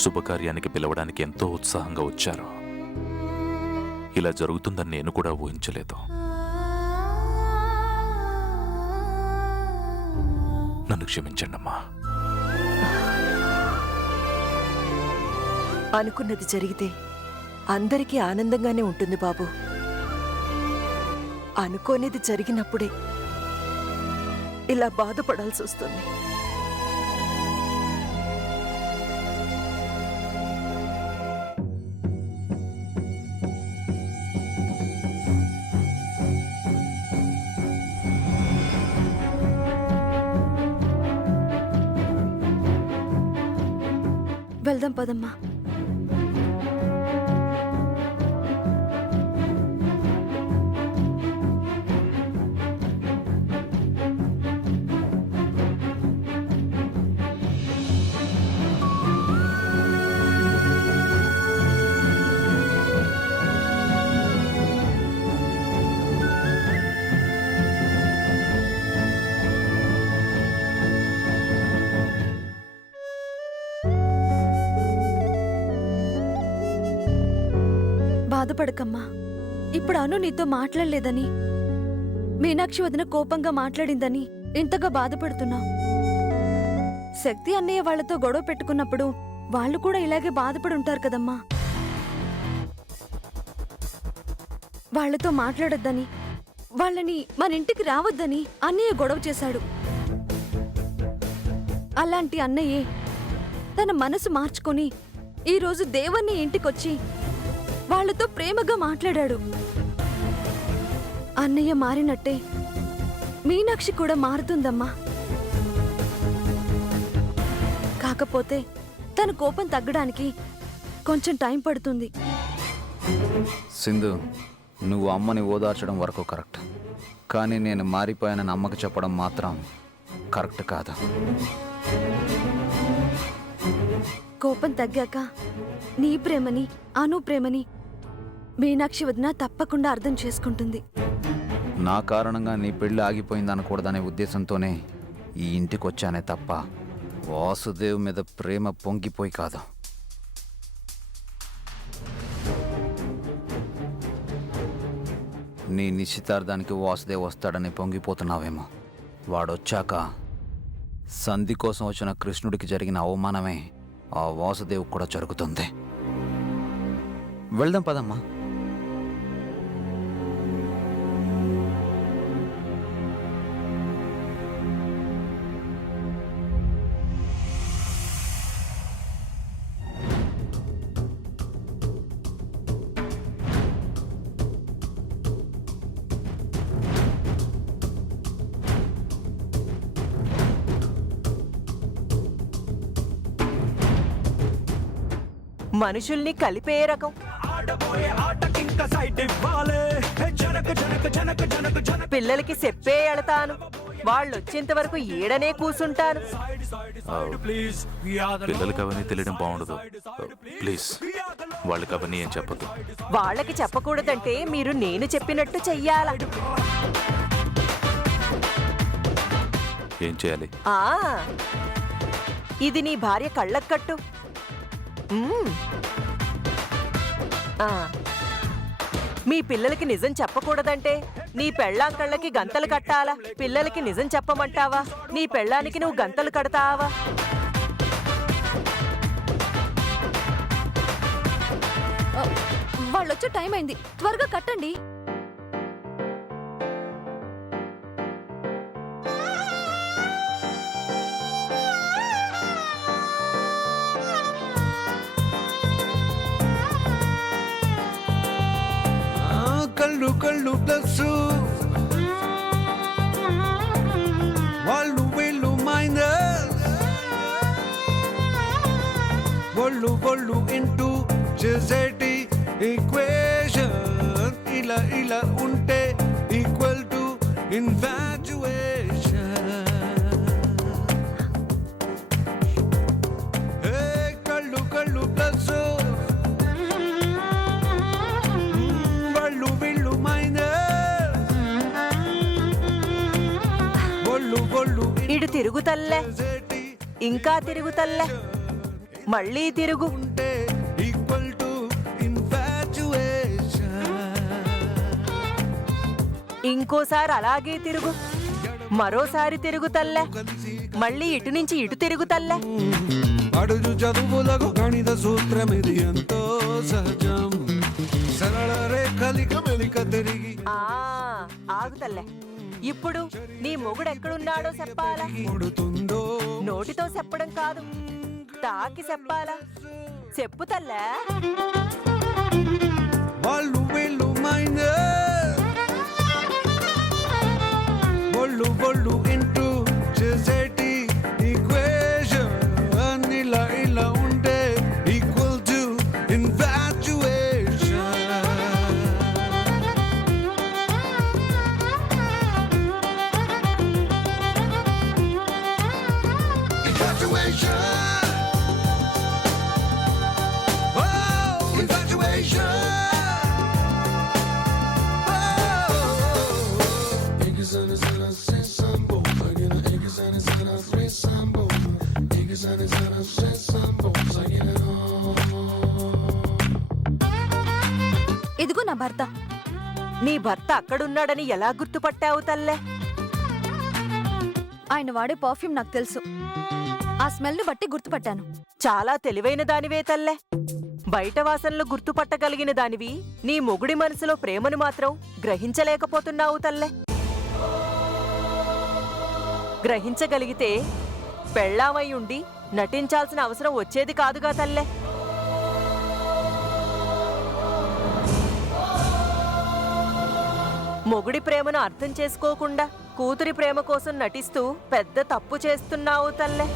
శుభకార్యానికి పిలవడానికి ఎంతో ఉత్సాహంగా వచ్చారు. ఇలా జరుగుతుందని నేను కూడా ఊహించలేదు. నన్ను క్షమించండి అమ్మా. అనుకున్నది జరిగితే అందరికీ ఆనందంగానే ఉంటుంది బాబు. అనుకోనిది జరిగినప్పుడే ఇలా బాధపడాల్సి వస్తుంది. వెళ్దాం పదమ్మా. బాధపడకమ్మా. ఇప్పుడు అను నీతో మాట్లాడలేదని, మీనాక్షి వదిన కోపంగా మాట్లాడిందని ఇంతగా బాధపడుతున్నావు. శక్తి అన్నయ్య వాళ్లతో గొడవ పెట్టుకున్నప్పుడు వాళ్ళు కూడా ఇలాగే బాధపడి ఉంటారు కదమ్మా. వాళ్లతో మాట్లాడొద్దని, వాళ్ళని మన ఇంటికి రావద్దని అన్నయ్య గొడవ చేశాడు. అలాంటి అన్నయ్యే తన మనసు మార్చుకొని ఈరోజు దేవన్ని ఇంటికొచ్చి వాళ్లతో ప్రేమగా మాట్లాడాడు. అన్నయ్య మారినట్టే మీనాక్షి కూడా మారుతుందమ్మా. కాకపోతే తన కోపం తగ్గడానికి కొంచెం టైం పడుతుంది. సింధు, నువ్వు అమ్మని ఓదార్చడం వరకు కరెక్ట్, కానీ నేను మారిపోయానని అమ్మకి చెప్పడం మాత్రం కరెక్ట్ కాదు. కోపం తగ్గాక నీ ప్రేమని, అను ప్రేమని మీనాక్షి వదిన తప్పకుండా అర్థం చేసుకుంటుంది. నా కారణంగా నీ పెళ్లి ఆగిపోయింది అనకూడదనే ఉద్దేశంతోనే ఈ ఇంటికి వచ్చానే తప్ప వాసుదేవ్ మీద ప్రేమ పొంగిపోయి కాదు. నీ నిశ్చితార్థానికి వాసుదేవ్ వస్తాడని పొంగిపోతున్నావేమో. వాడొచ్చాక సంధి కోసం వచ్చిన కృష్ణుడికి జరిగిన అవమానమే ఆ వాసుదేవ్ కూడా జరుగుతుంది. వెళ్దాం పదమ్మా. మనుషుల్ని కలిపే రకం. పిల్లలకి చెప్పే ఎళతాను, వాళ్ళొచ్చేంత వరకు ఈడనే కూసుంటాను. పిల్లలకి అవన్నీ తెలియడం బాగుండదు. ప్లీజ్ వాళ్ళకి అవన్నీ ఏం చెప్పదు. వాళ్ళకి చెప్పకూడదంటే మీరు నేను చెప్పినట్టు చెయ్యాల. ఏం చేయాలి? ఇది నీ భార్య కళ్ళకు కట్టు. మీ పిల్లలకి నిజం చెప్పకూడదంటే నీ పెళ్ళాం కళ్ళకి గంతలు కట్టాలా? పిల్లలకి నిజం చెప్పమంటావా? నీ పెళ్ళానికి నువ్వు గంతలు కడతావా? వాళ్ళొచ్చే టైం అయింది, త్వరగా కట్టండి. కళ్ళు కళ్ళు ప్లస్ వాళ్ళు వీళ్ళు మైనస్, వాళ్ళు వాళ్ళు ఇంటూ చేసేటి ఈక్వేషన్. ఇలా ఇలా ఉంటే ఈక్వల్ టు ఇన్ఫాచ్యుయేషన్. కళ్ళు కళ్ళు ప్లస్ ఇడు తిరుగుతల్లే, ఇంకా తిరుగుతల్లే. మళ్ళీ తిరుగు. ఉంటే ఈక్వల్ టు ఇన్ఫాచ్యుయేషన్. ఇంకోసారి అలాగే తిరుగు. మరోసారి తిరుగు తల్లే. మళ్ళీ ఇటు నుంచి ఇటు తిరుగు తల్లే. అడుగు చదువులకు గణిత సూత్రం ఇది ఎంతో సహజం. సరళ రేఖలిక మెలిక తిరిగి ఆగు తల్లే. ఇప్పుడు నీ మొగుడు ఎక్కడున్నాడో చెప్పాలా? ముడుతుందో నోటితో చెప్పడం కాదు, తాకి చెప్పాలా? చెప్పు తల్లే. వాళ్ళు వీళ్ళు మైనస్ ఒళ్ళు ఒళ్ళు ఇంటూ చేసేటి ఈక్వేషన్. ఇలా ఇలా ఉంటే equal to infatuation. Infatuation. Oh, infatuation. ఇదిగో నా భర్త. నీ భర్త అక్కడున్నాడని ఎలా గుర్తుపట్టావు తల్లే? ఆయన వాడే పర్ఫ్యూమ్ నాకు తెలుసు. ఆ స్మెల్ని బట్టి గుర్తుపట్టాను. చాలా తెలివైన దానివే తల్లే. బయట వాసనలు గుర్తుపట్టగలిగిన దానివి నీ మొగుడి మనసులో ప్రేమను మాత్రం గ్రహించలేకపోతున్నావు తల్లే. గ్రహించగలిగితే పెళ్ళామై ఉండి నటించాల్సిన అవసరం వచ్చేది కాదుగా తల్లే. మొగుడి ప్రేమను అర్థం చేసుకోకుండా కూతురి ప్రేమ కోసం నటిస్తూ పెద్ద తప్పు చేస్తున్నావు తల్లే.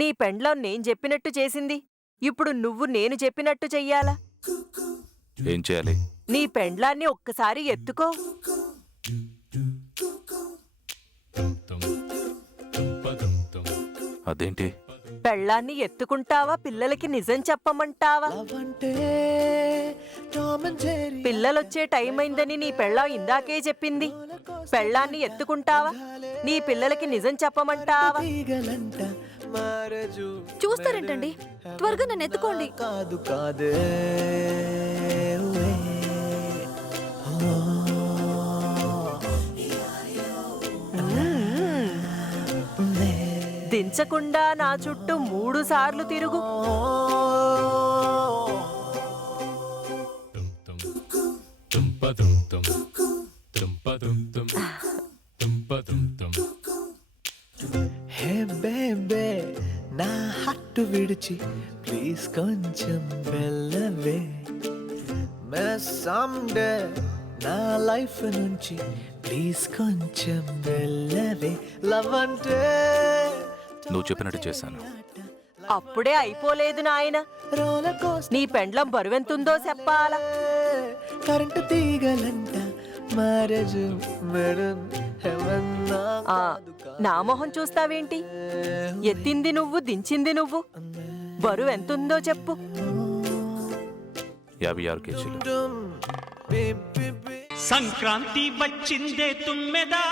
నీ పెండ్లం నేను చెప్పినట్టు చేసింది. ఇప్పుడు నువ్వు నేను చెప్పినట్టు చెయ్యాలా? ఏం చేయాలి? నీ పెండ్లాన్ని ఒక్కసారి ఎత్తుకో. అదేంటి? పెళ్ళాన్ని ఎత్తుకుంటావా, పిల్లలకి నిజం చెప్పమంటావా? పిల్లలొచ్చే టైం అయిందని నీ పెళ్ళాం ఇందాకే చెప్పింది. పెళ్ళాన్ని ఎత్తుకుంటావా, నీ పిల్లలకి నిజం చెప్పమంటావా? చూస్తారేంటండి, త్వరగా నన్ను ఎత్తుకోండి. కాదు కాదే దించకుండా నా చుట్టూ 3 సార్లు తిరుగు. హే బేబే నా హట్టు విడిచి ప్లీజ్ కొంచెం వెళ్ళవే. సమ్డే నా లైఫ్ నుంచి ప్లీజ్ కొంచెం వెళ్ళవే. లవ్ అంటే నువ్వు చెప్పినట్టు చేశాను. అప్పుడే అయిపోలేదు నాయన. నీ పెండ్లం బరువెంతుందో చెప్పాలా? కరెంటు తీగలంట మ్యారేజ్ మేడం నా మొహం చూస్తావేంటి? ఎత్తింది నువ్వు, దించింది నువ్వు. బరువెంతుందో చెప్పు. 56 కేజీలు. సంక్రాంతి వచ్చిందే తుమ్మెదా,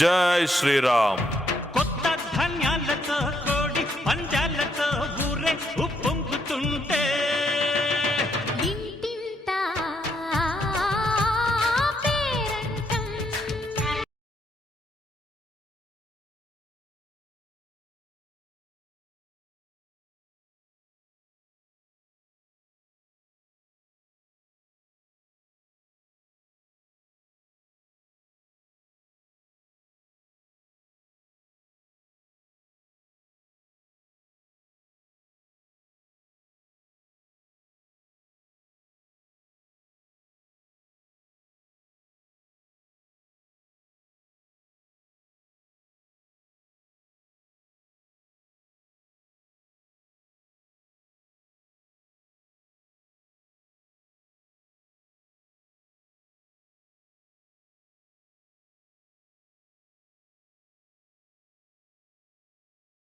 జై శ్రీరామ్.